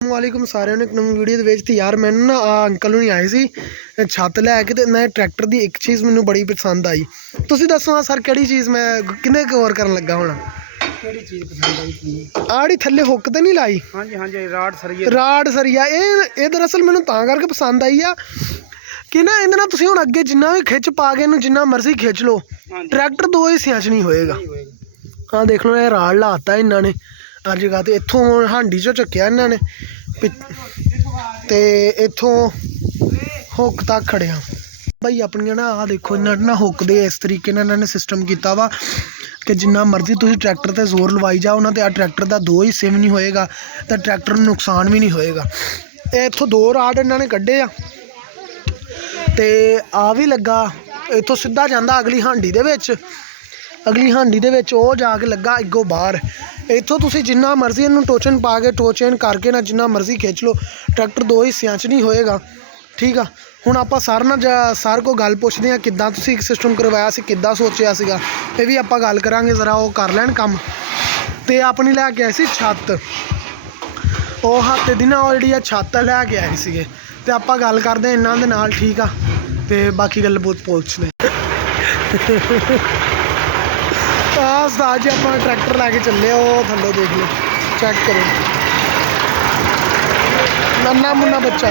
ਵਾਲੇਕੁਮ ਸਾਰਿਆਂ ਨੂੰ ਇੱਕ ਨਵੀਂ ਵੀਡੀਓ ਦੇ ਵਿੱਚ। ਤੇ ਯਾਰ ਮੈਨੂੰ ਨਾ ਅੰਕਲ ਨੂੰ ਨਹੀਂ ਆਏ ਸੀ ਛੱਤ ਲੈ ਕੇ, ਤੇ ਮੈਂ ਟਰੈਕਟਰ ਦੀ ਇੱਕ ਚੀਜ਼ ਮੈਨੂੰ ਬੜੀ ਪਸੰਦ ਆਈ। ਤੁਸੀਂ ਦੱਸੋ ਸਰ ਕਿਹੜੀ ਚੀਜ਼ ਮੈਂ ਕਿੰਨੇ ਕਵਰ ਕਰਨ ਲੱਗਾ ਹੁਣ? ਕਿਹੜੀ ਚੀਜ਼ ਪਸੰਦ ਆਈ ਤੁਹਾਨੂੰ? ਆੜੀ ਥੱਲੇ ਹੁੱਕ ਤੇ ਨਹੀਂ ਲਾਈ? ਹਾਂਜੀ ਰਾਡ ਸਰੀਆ। ਇਹ ਦਰਅਸਲ ਮੈਨੂੰ ਤਾਂ ਕਰਕੇ ਪਸੰਦ ਆਈ ਆ ਕਿ ਨਾ ਇਹਦੇ ਨਾਲ ਤੁਸੀਂ ਹੁਣ ਅੱਗੇ ਜਿੰਨਾ ਵੀ ਖਿੱਚ ਪਾ ਕੇ ਇਹਨੂੰ ਜਿੰਨਾ ਮਰਜ਼ੀ ਖਿੱਚ ਲਓ, ਟਰੈਕਟਰ ਦੋ ਹਿੱਸਿਆਂ 'ਚ ਨਹੀਂ ਹੋਏਗਾ। ਆਹ ਦੇਖ ਲਓ, ਇਹ ਰਾਡ ਲਾਤਾ ਇਹਨਾਂ ਨੇ ਹਰ ਜਗ੍ਹਾ ਤੇ। ਇੱਥੋਂ ਹੁਣ ਹਾਂਡੀ 'ਚੋਂ ਚੱਕਿਆ ਇਹਨਾਂ ਨੇ ਤੇ ਇੱਥੋਂ ਹੁੱਕ ਤੱਕ ਖੜਿਆ ਭਾਈ ਆਪਣੀਆਂ ਨਾ। ਆਹ ਦੇਖੋ ਇਹਨਾਂ ਨਾ ਹੁੱਕ ਦੇ ਇਸ ਤਰੀਕੇ ਨਾਲ ਇਹਨਾਂ ਨੇ ਸਿਸਟਮ ਕੀਤਾ ਵਾ ਕਿ ਜਿੰਨਾ ਮਰਜ਼ੀ ਤੁਸੀਂ ਟਰੈਕਟਰ 'ਤੇ ਜ਼ੋਰ ਲਵਾਈ ਜਾਓ ਉਹਨਾਂ 'ਤੇ ਆ ਟਰੈਕਟਰ ਦਾ ਦੋ ਹਿੱਸੇ ਵੀ ਨਹੀਂ ਹੋਏਗਾ ਤਾਂ ਟਰੈਕਟਰ ਨੂੰ ਨੁਕਸਾਨ ਵੀ ਨਹੀਂ ਹੋਏਗਾ। ਇਹ ਇੱਥੋਂ ਦੋ ਰਾਡ ਇਹਨਾਂ ਨੇ ਕੱਢੇ ਆ ਤੇ ਆ ਵੀ ਲੱਗਾ ਇੱਥੋਂ ਸਿੱਧਾ ਜਾਂਦਾ ਅਗਲੀ ਹਾਂਡੀ ਦੇ ਵਿੱਚ। ਅਗਲੀ ਹਾਂਡੀ ਦੇ ਵਿੱਚ ਉਹ ਜਾ ਕੇ ਲੱਗਾ ਅੱਗੋਂ ਬਾਹਰ। ਇੱਥੋਂ ਤੁਸੀਂ ਜਿੰਨਾ ਮਰਜ਼ੀ ਇਹਨੂੰ ਟੋਚਨ ਪਾ ਕੇ ਟੋਚਨ ਕਰਕੇ ਨਾ ਜਿੰਨਾ ਮਰਜ਼ੀ ਖਿੱਚ ਲਓ, ਟਰੈਕਟਰ ਦੋ ਹਿੱਸਿਆਂ 'ਚ ਨਹੀਂ ਹੋਏਗਾ। ਠੀਕ ਆ, ਹੁਣ ਆਪਾਂ ਸਰ ਕੋਲ ਗੱਲ ਪੁੱਛਦੇ ਹਾਂ ਕਿੱਦਾਂ ਤੁਸੀਂ ਇੱਕ ਸਿਸਟਮ ਕਰਵਾਇਆ ਸੀ, ਕਿੱਦਾਂ ਸੋਚਿਆ ਸੀਗਾ। ਇਹ ਵੀ ਆਪਾਂ ਗੱਲ ਕਰਾਂਗੇ, ਜ਼ਰਾ ਉਹ ਕਰ ਲੈਣ ਕੰਮ। ਅਤੇ ਆਪਣੀ ਲੈ ਕੇ ਆਏ ਸੀ ਛੱਤ, ਉਹ ਹੱਥ ਦੀ ਨਾ ਉਹ ਜਿਹੜੀ ਆ ਛੱਤ ਲੈ ਕੇ ਆਏ ਸੀਗੇ। ਅਤੇ ਆਪਾਂ ਗੱਲ ਕਰਦੇ ਇਹਨਾਂ ਦੇ ਨਾਲ, ਠੀਕ ਆ, ਅਤੇ ਬਾਕੀ ਗੱਲ ਬਹੁਤ ਪੁੱਛਦੇ। ਉਸਤਾਦ ਜੀ ਆਪਾਂ ਟਰੈਕਟਰ ਲੈ ਕੇ ਚੱਲੇ, ਉਹ ਥੱਲੇ ਦੇਖ ਲਓ, ਚੈੱਕ ਕਰੋ, ਨੰਨਾ ਮੁੰਨਾ ਬੱਚਾ।